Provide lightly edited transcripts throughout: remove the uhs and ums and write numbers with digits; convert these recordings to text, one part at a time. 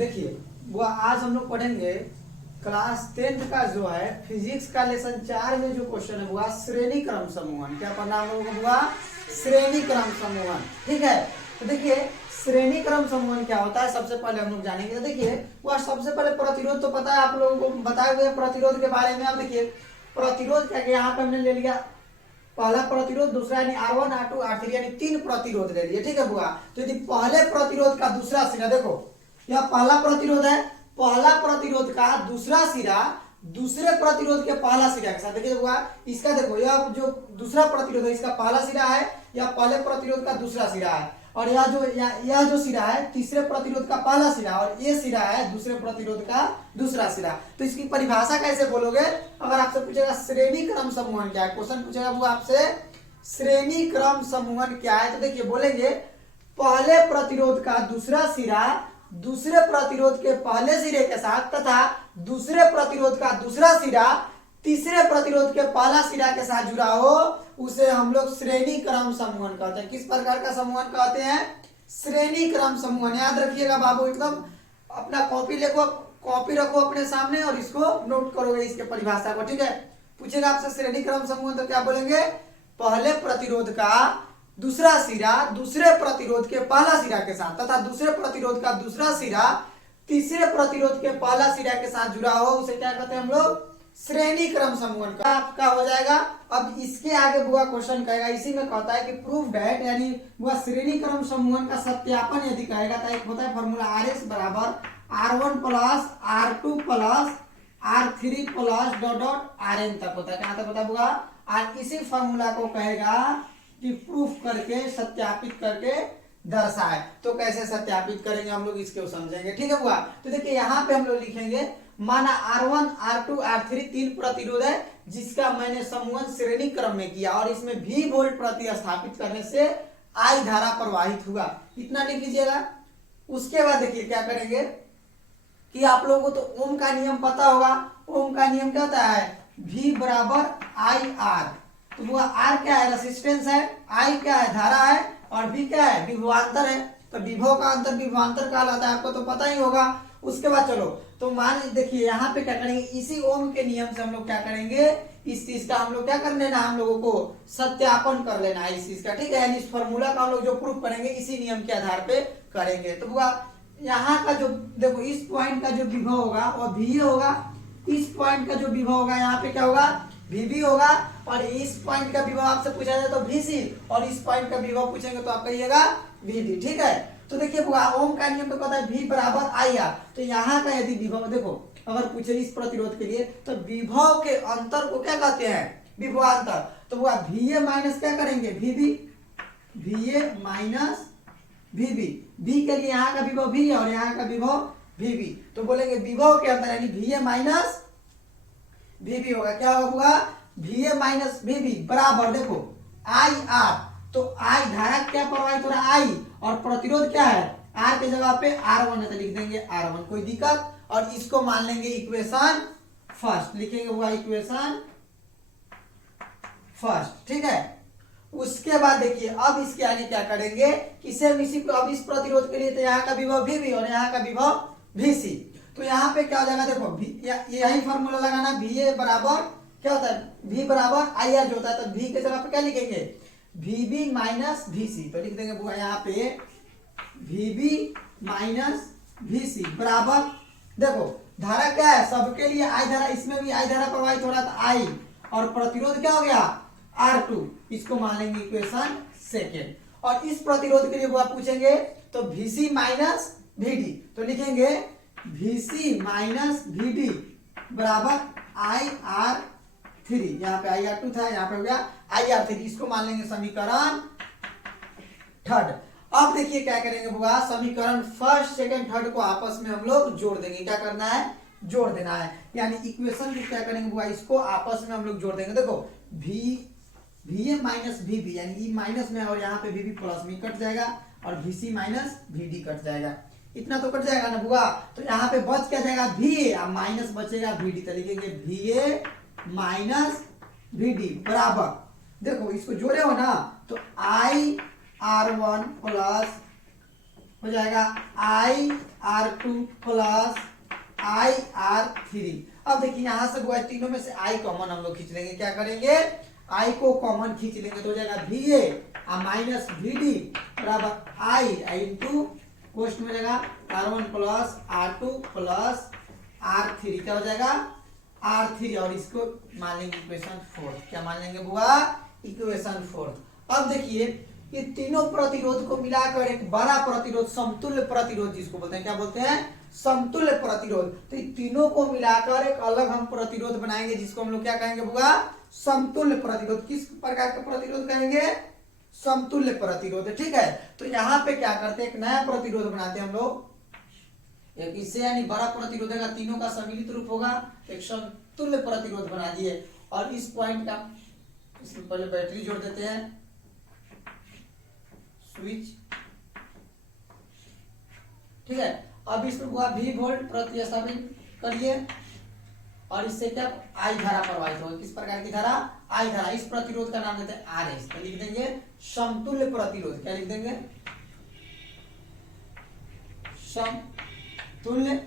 देखिए वो आज हम लोग पढ़ेंगे क्लास 10th का जो है फिजिक्स का लेसन 4 में जो क्वेश्चन है वो श्रेणी क्रम समूहन। क्या पढ़ना हम लोगों को हुआ? श्रेणी क्रम समूहन। ठीक है, तो देखिए श्रेणी क्रम समूहन क्या होता है सबसे पहले हम लोग जानेंगे। तो देखिए वह सबसे पहले प्रतिरोध तो पता है आप लोगों को, बताए हुए प्रतिरोध के बारे में। अब देखिए प्रतिरोध क्या कि यहाँ पे हमने ले लिया पहला प्रतिरोध, दूसरा यानी R1 R2 R3 यानी 3 प्रतिरोध ले लिए। ठीक है बुआ, तो यदि पहले प्रतिरोध का दूसरा सिरा, देखो यह पहला प्रतिरोध है, पहला प्रतिरोध का दूसरा सिरा दूसरे प्रतिरोध के पहला सिरा के साथ, देखिए बुआ इसका देखो यह जो दूसरा प्रतिरोध है इसका पहला सिरा है, यह पहले प्रतिरोध का दूसरा सिरा है, और यह जो सिरा है तीसरे प्रतिरोध का पहला सिरा, और ये सिरा है दूसरे प्रतिरोध का दूसरा सिरा। तो इसकी परिभाषा कैसे बोलोगे? अगर आपसे पूछेगा श्रेणी क्रम समूहन क्या है, क्वेश्चन पूछेगा वो आपसे श्रेणी क्रम समूहन क्या है, तो देखिए बोलेंगे पहले प्रतिरोध का दूसरा सिरा दूसरे प्रतिरोध के पहले सिरे के साथ तथा दूसरे प्रतिरोध का दूसरा सिरा तीसरे प्रतिरोध के पहला सिरा के साथ जुड़ा हो, उसे हम लोग श्रेणी क्रम समूहन कहते हैं। किस प्रकार का समूहन कहते हैं? श्रेणी क्रम समूहन। याद रखिएगा बाबू, एकदम अपना कॉपी लिखो, कॉपी रखो अपने सामने और इसको नोट करोगे इसके परिभाषा को। ठीक है, पूछेगा आपसे श्रेणी क्रम समूहन तो क्या बोलेंगे? पहले प्रतिरोध का दूसरा सिरा दूसरे प्रतिरोध के पहला सिरा के साथ तथा दूसरे प्रतिरोध का दूसरा सिरा तीसरे प्रतिरोध के पहला सिरा के साथ जुड़ा हो, उसे क्या कहते हैं हम लोग? श्रेणी क्रम समूहन का आपका हो जाएगा। अब इसके आगे बुआ क्वेश्चन कहेगा, इसी में कहता है कि प्रूफ दैट, यानी बुआ श्रेणी क्रम समूहन का सत्यापन यदि कहेगा तो एक होता है फॉर्मूला RS बराबर R1 plus R2 plus R3 plus dot dot RN तक होता है। कहां तक होता है बुआ? और इसी फॉर्मूला को कहेगा कि प्रूफ करके सत्यापित करके दर्शाए। तो कैसे सत्यापित करेंगे हम लोग इसको समझेंगे। ठीक है बुआ, तो देखिए यहाँ पे हम लोग लिखेंगे माना R1 R2 R3 तीन प्रतिरोध है जिसका मैंने समूहन श्रेणी क्रम में किया और इसमें V वोल्ट प्रतिस्थापित करने से I धारा प्रवाहित हुआ, इतना लिख लीजिएगा। उसके बाद देखिए क्या करेंगे कि आप लोगों को तो ओम का नियम पता होगा। ओम का नियम क्या होता है? V बराबर IR। तो वो R क्या है? रेसिस्टेंस है, I क्या है? धारा है, और V क्या है? विभवांतर है। तो विभव का अंतर विभवांतर कहलाता है, आपको तो पता ही होगा। उसके बाद चलो तो मान देखिए यहाँ पे क्या करेंगे, इसी ओम के नियम से हम लोग क्या करेंगे, इस चीज का हम लोग क्या कर लेना, हम लोगों को सत्यापन कर लेना है इस चीज का। ठीक है, यानी इस फॉर्मूला का हम लोग जो प्रूफ करेंगे इसी नियम के आधार पे करेंगे। तो बुआ यहाँ का जो देखो इस पॉइंट का जो विभव होगा वो VA होगा, इस पॉइंट का जो विभव होगा यहाँ पे क्या होगा? VB होगा, और इस पॉइंट का विभव आपसे पूछा जाए तो VC, और इस पॉइंट का विभव पूछेंगे तो आप कहिएगा VB। ठीक है, तो देखिए ओम का नियम तो पता है V बराबर IR। तो यहाँ का यदि विभव देखो अगर पूछे इस प्रतिरोध के लिए तो विभव के अंतर को क्या कहते हैं? विभवांतर। तो वो VA माइनस क्या करेंगे? VB, VA minus VB। V के लिए यहाँ का विभव V और यहाँ का विभव VB, तो बोलेंगे विभव के अंतर यानी VA माइनस VB होगा। क्या होगा? VA माइनस VB बराबर देखो IR। तो I धारा क्या प्रवाहित हो रहा है? I, और प्रतिरोध क्या है? R के जगह पे R1 है तो लिख देंगे R1, कोई दिक्कत। और इसको मान लेंगे इक्वेशन फर्स्ट, लिखेंगे हुआ इक्वेशन फर्स्ट। ठीक है, उसके बाद देखिए अब इसके आगे क्या करेंगे कि सेम इसी को अब इस प्रतिरोध के लिए तो यहाँ का विभव VB और यहाँ का विभव VC। तो यहाँ पे क्या हो जाएगा? देखो यही फॉर्मूला लगाना, VA बराबर क्या होता है? V बराबर IR जो होता है, तो V के जगह पे क्या लिखेंगे? VB minus VC। तो लिख देंगे बुआ यहाँ पे VB माइनस VC बराबर देखो धारा क्या है? सबके लिए I धारा, इसमें भी I धारा प्रवाहित हो रहा था I, और प्रतिरोध क्या हो गया? R2। इसको मान लेंगे इक्वेशन सेकेंड। और इस प्रतिरोध के लिए बुआ पूछेंगे तो VC माइनस VD, तो लिखेंगे VC माइनस VD बराबर IR3। यहाँ पे IR2 था, यहाँ पे हो गया IR3। इसको मान लेंगे समीकरण थर्ड। अब देखिए क्या करेंगे बुआ, समीकरण फर्स्ट सेकंड थर्ड को आपस में हम लोग जोड़ देंगे। क्या करना है? जोड़ देना है, यानी इक्वेशन को क्या करेंगे बुआ, इसको आपस में हम लोग जोड़ देंगे। देखो VA माइनस VB यानी ई माइनस में, और यहाँ पे VB प्लस में कट जाएगा, और VC माइनस VD कट जाएगा, इतना तो कट जाएगा ना बुआ। तो यहाँ पे बच क्या जाएगा? VA, और माइनस बचेगा VD, तो लिखेंगे VA माइनस VD बराबर देखो इसको जोड़े हो ना तो IR1 प्लस हो जाएगा IR2 प्लस IR3। अब देखिए यहां से बुआ तीनों में से I कॉमन हम लोग खींच लेंगे। क्या करेंगे, I को कॉमन खींच लेंगे तो हो जाएगा VA माइनस VD बराबर I इंटू कोष्ट में जाएगा R1 plus R2 plus R3। क्या हो जाएगा R3 और इसको मान लेंगे इक्वेशन 4। क्या मान लेंगे बुआ, इक्वेशन 4। अब देखिए ये तीनों प्रतिरोध को मिलाकर एक बड़ा प्रतिरोध, समतुल्य प्रतिरोध जिसको बोलते हैं, क्या बोलते हैं, समतुल्य प्रतिरोध। तो ये तीनों को मिलाकर एक अलग हम प्रतिरोध बनाएंगे जिसको हम लोग क्या कहेंगे बुआ, समतुल्य प्रतिरोध। किस प्रकार का प्रतिरोध कहेंगे, समतुल्य प्रतिरोध। ठीक है, तो यहाँ पे क्या करते हैं, एक नया प्रतिरोध बनाते हैं हम लोग। एक इससे यानी बड़ा प्रतिरोध है, तीनों का सम्मिलित रूप होगा, एक समतुल्य प्रतिरोध बना दिए। और इस पॉइंट का इसमें पहले बैटरी जोड़ देते हैं, स्विच। ठीक है, अब इसमें हुआ V वोल्ट प्रतिस्थापित करिए और इससे क्या I धारा प्रवाहित होगी। किस प्रकार की धारा, I धारा। इस प्रतिरोध का नाम देते हैं RS। तो लिख देंगे समतुल्य प्रतिरोध। क्या लिख देंगे, समतुल्य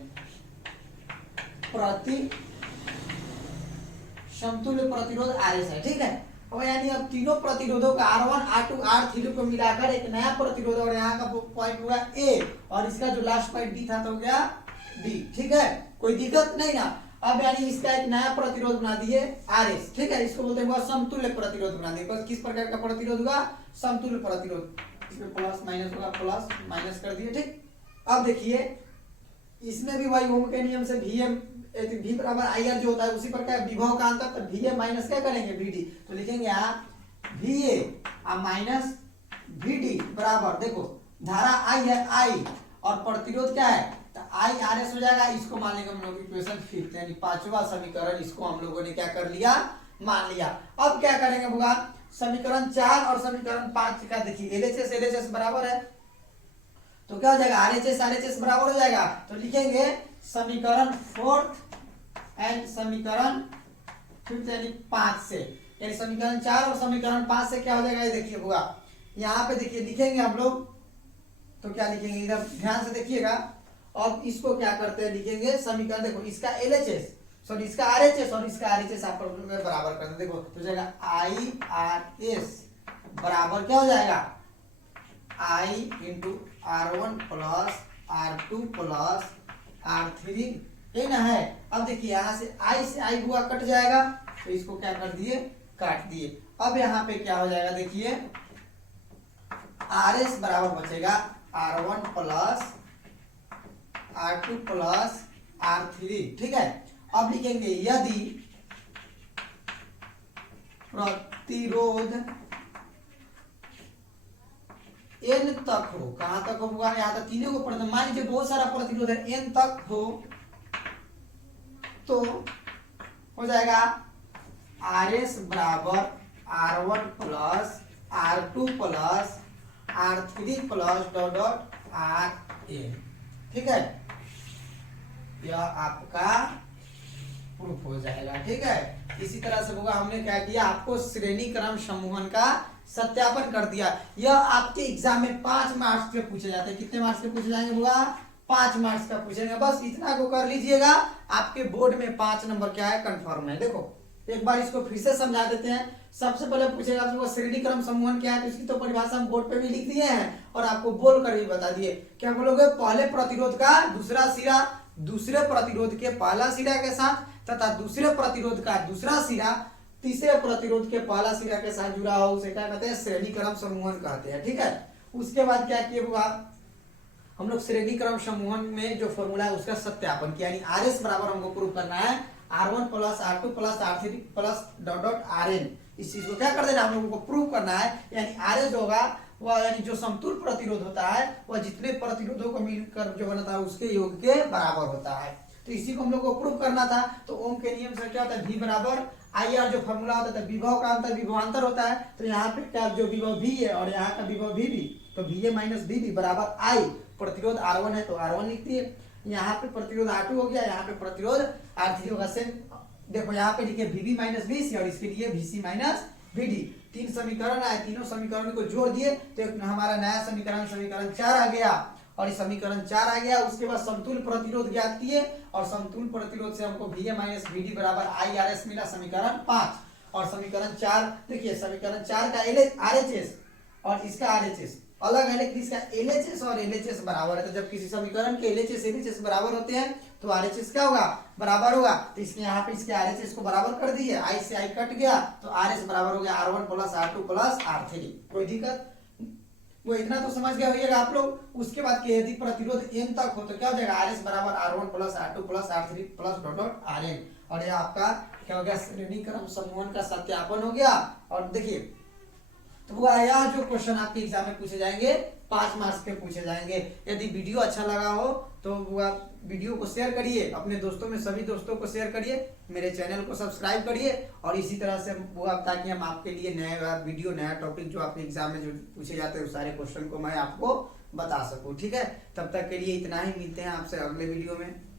प्रतिरोध RS है। ठीक है, अब यानी अब तीनों प्रतिरोधों का R1 R2 R3 को मिलाकर एक नया प्रतिरोध, और यहाँ का पॉइंट हुआ A और इसका जो लास्ट पॉइंट D था तो हो गया D। ठीक है, कोई दिक्कत नहीं ना। अब यानी इसका एक नया प्रतिरोध बना दिए RS। ठीक है, इसको बोलते हैं समतुल्य प्रतिरोध बना दिए। किस प्रकार का प्रतिरोध होगा, समतुल्य प्रतिरोध। इसमें प्लस माइनस होगा, प्लस माइनस कर दिए। ठीक, अब देखिए इसमें भी वही ओम के नियम से V बराबर IR जो होता है उसी प्रकार विभव का अंतर, तो VA माइनस क्या करेंगे VD। तो लिखेंगे यहाँ VA माइनस VD बराबर, देखो धारा I है I और प्रतिरोध क्या है, तो IRS हो जाएगा। इसको मान लेंगे हम लोग इक्वेशन 5 यानी पांचवा समीकरण। इसको हम लोगों ने क्या कर लिया, मान लिया। अब क्या करेंगे बुआ, समीकरण 4 और समीकरण 5 का देखिए LHS बराबर है, तो क्या हो जाएगा RHS बराबर हो जाएगा। तो लिखेंगे समीकरण 4 एंड समीकरण 5 यानी 5 से, यानी समीकरण 4 और समीकरण 5 से क्या हो जाएगा, ये देखिए बुआ यहाँ पे देखिए लिखेंगे हम लोग। तो क्या लिखेंगे, इधर ध्यान से देखिएगा। और इसको क्या करते हैं, लिखेंगे समीकरण, देखो इसका LHS सॉरी इसका RHS और इसका RHS आप बराबर करते हैं। देखो तो हो जाएगा IRS बराबर क्या हो जाएगा, I into R1 plus R2 plus R3। ये ना है। अब देखिए यहाँ से I से I हुआ कट जाएगा, तो इसको क्या कर दिए, काट दिए। अब यहाँ पे क्या हो जाएगा, देखिए RS बराबर बचेगा R1 plus R2 plus R3। ठीक है, अब लिखेंगे यदि प्रतिरोध N तक हो, कहां तक होगा, यहाँ तक तीनों को पढ़ते। मान लीजिए बहुत सारा प्रतिरोध है, N तक हो तो हो जाएगा RS बराबर R1 plus R2 plus R3 plus dot dot RN। ठीक है, यह आपका प्रूफ हो जाएगा। ठीक है, इसी तरह से होगा, हमने क्या किया, आपको श्रेणी क्रम समूहन का सत्यापन कर दिया। यह आपके एग्जाम में 5 मार्क्स के पूछे जाते हैं। कितने मार्क्स के पूछे जाएंगे बुआ, 5 मार्क्स का पूछेंगे। बस इतना को कर लीजिएगा, आपके बोर्ड में 5 नंबर क्या है, कंफर्म है। देखो एक बार इसको फिर से समझा देते हैं। सबसे पहले पूछेगा आपको श्रेणी क्रम समूहन क्या है, तो इसकी तो परिभाषा हम बोर्ड पे भी लिख दिए हैं और आपको बोल कर भी बता दिए। क्या बोलोगे, पहले प्रतिरोध का दूसरा सिरा दूसरे प्रतिरोध के पहला सिरा के साथ तथा दूसरे प्रतिरोध का दूसरा सिरा तीसरे प्रतिरोध के पहला सिरा के साथ जुड़ा हो, उसे क्या कहते हैं, श्रेणी क्रम समूहन कहते हैं। ठीक है, उसके बाद क्या किए हुआ, हम लोग श्रेणी क्रम समूहन में जो फॉर्मूला है उसका सत्यापन किया, यानी RS बराबर हमको प्रूव करना है R1 plus R2 plus R3 plus dot dot RN। इस चीज को क्या कर देना, हम लोगों को प्रूव करना है। यानी RS होगा वह, यानी जो समतुल्य प्रतिरोध होता है वह जितने प्रतिरोधों को मिलकर जो बनता है उसके योग के बराबर होता है। तो इसी को हम लोग को प्रूव करना था। तो ओम के नियम से क्या होता है, V बराबर IR जो फॉर्मूला होता है, विभव का अंतर विभवांतर होता है। तो यहाँ पे क्या जो विभव V है और यहाँ का विभव VB, तो VA माइनस VB बराबर I। प्रतिरोध R1 है तो R1 लिख दिए, यहाँ पे प्रतिरोध R2 हो गया, यहाँ पे प्रतिरोध R3 होगा। सेम देखो यहाँ पे लिखे VB माइनस VC और इसके लिए VC माइनस VD। 3 समीकरण आए, तीनों समीकरण को जोड़ दिए तो हमारा नया समीकरण 4 आ गया। और ये समीकरण 4 आ गया। उसके बाद समतुल्य प्रतिरोध ज्ञात किए और समतुल्य प्रतिरोध से हमको VA माइनस VD बराबर IRS मिला, समीकरण 5। और समीकरण 4 देखिए, समीकरण 4 का RHS और इसका RHS अलग है, लेकिन इसका LHS और LHS बराबर है। तो जब किसी समीकरण के LHS बराबर होते हैं तो RHS क्या होगा, बराबर होगा। तो इसने यहाँ पे इसके RHS को बराबर कर दिए, I से I कट गया तो RS बराबर हो गया R1 plus R2 plus R3। कोई दिक्कत? वो इतना तो समझ गए होइएगा आप लोग। उसके बाद के यदि प्रतिरोध n तक हो तो क्या हो जाएगा, RS बराबर R1 plus R2 plus R3 plus dot dot RN। और यह आपका क्या हो गया, श्रेणी क्रम समूहन का सत्यापन हो गया। और देखिए, तो वो यह जो क्वेश्चन आपके एग्जाम में पूछे जाएंगे 5 मार्क्स के पूछे जाएंगे। यदि वीडियो अच्छा लगा हो तो वो आप वीडियो को शेयर करिए अपने दोस्तों में, सभी दोस्तों को शेयर करिए, मेरे चैनल को सब्सक्राइब करिए। और इसी तरह से वो आप, ताकि हम आपके लिए नया वीडियो, नया टॉपिक जो आपके एग्जाम में जो पूछे जाते हैं उस सारे क्वेश्चन को मैं आपको बता सकूं। ठीक है, तब तक के लिए इतना ही, मिलते हैं आपसे अगले वीडियो में।